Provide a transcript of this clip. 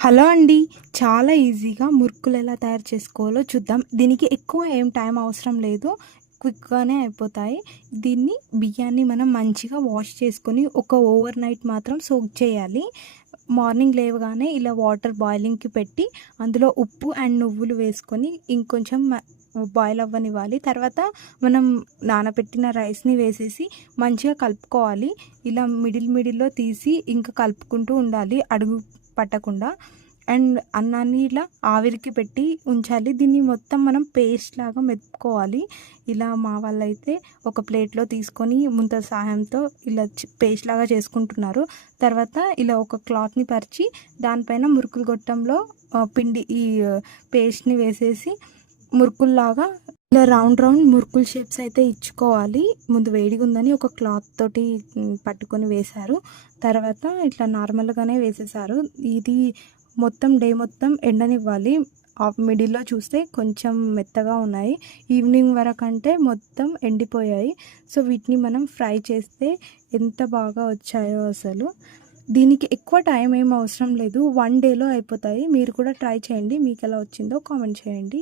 Hello అండి. చాలా ఈజీగా మురుకులు ఎలా తయారు చేసుకోవాలో చూద్దాం. దీనికి ఎక్కువ ఏం టైం అవసరం లేదు. క్విక్‌గానే అయిపోతాయి. బియ్యాన్ని మనం మంచిగా వాష్ చేసుకొని ఒక ఓవర్ నైట్ మాత్రం సోక్ చేయాలి. మార్నింగ్ లేవగానే ఇలా వాటర్ బాయిలింగ్‌కి పెట్టి అందులో ఉప్పు అండ్ నువ్వులు వేసుకొని ఇంకొంచెం బాయిల్ అవ్వనివ్వాలి. తర్వాత మనం నానబెట్టిన రైస్‌ని వేసేసి మంచిగా కలుపుకోవాలి. ఇలా మిడిల్‌లో తీసి ఇంకా కలుపుకుంటూ ఉండాలి అడుగు పట్టకుండా. అండ్ అన్నాన్ని ఇలా ఆవిరికి పెట్టి ఉంచాలి. దీన్ని మొత్తం మనం పేస్ట్ లాగా మెదుపుకోవాలి. ఇలా మా వాళ్ళైతే ఒక ప్లేట్‌లో తీసుకొని ముంత సహాయంతో ఇలా పేస్ట్ లాగా చేసుకుంటున్నారు. తర్వాత ఇలా ఒక క్లాత్‌ని పరిచి దానిపైన మురుకులు గొట్టంలో పేస్ట్‌ని వేసేసి మురుకుల్లాగా ఇలా రౌండ్ మురుకులు షేప్స్ అయితే ఇచ్చుకోవాలి. ముందు వేడిగుందని ఒక క్లాత్ తోటి పట్టుకొని వేశారు. తర్వాత ఇట్లా నార్మల్‌గానే వేసేసారు. ఇది డే మొత్తం ఎండనివ్వాలి. మిడిల్‌లో చూస్తే కొంచెం మెత్తగా ఉన్నాయి. ఈవినింగ్ వరకంటే మొత్తం ఎండిపోయాయి. సో, వీటిని మనం ఫ్రై చేస్తే ఎంత బాగా వచ్చాయో అసలు. దీనికి ఎక్కువ టైం ఏం అవసరం లేదు. 1 డేలో అయిపోతాయి. మీరు కూడా ట్రై చేయండి. మీకెలా వచ్చిందో కామెంట్ చేయండి.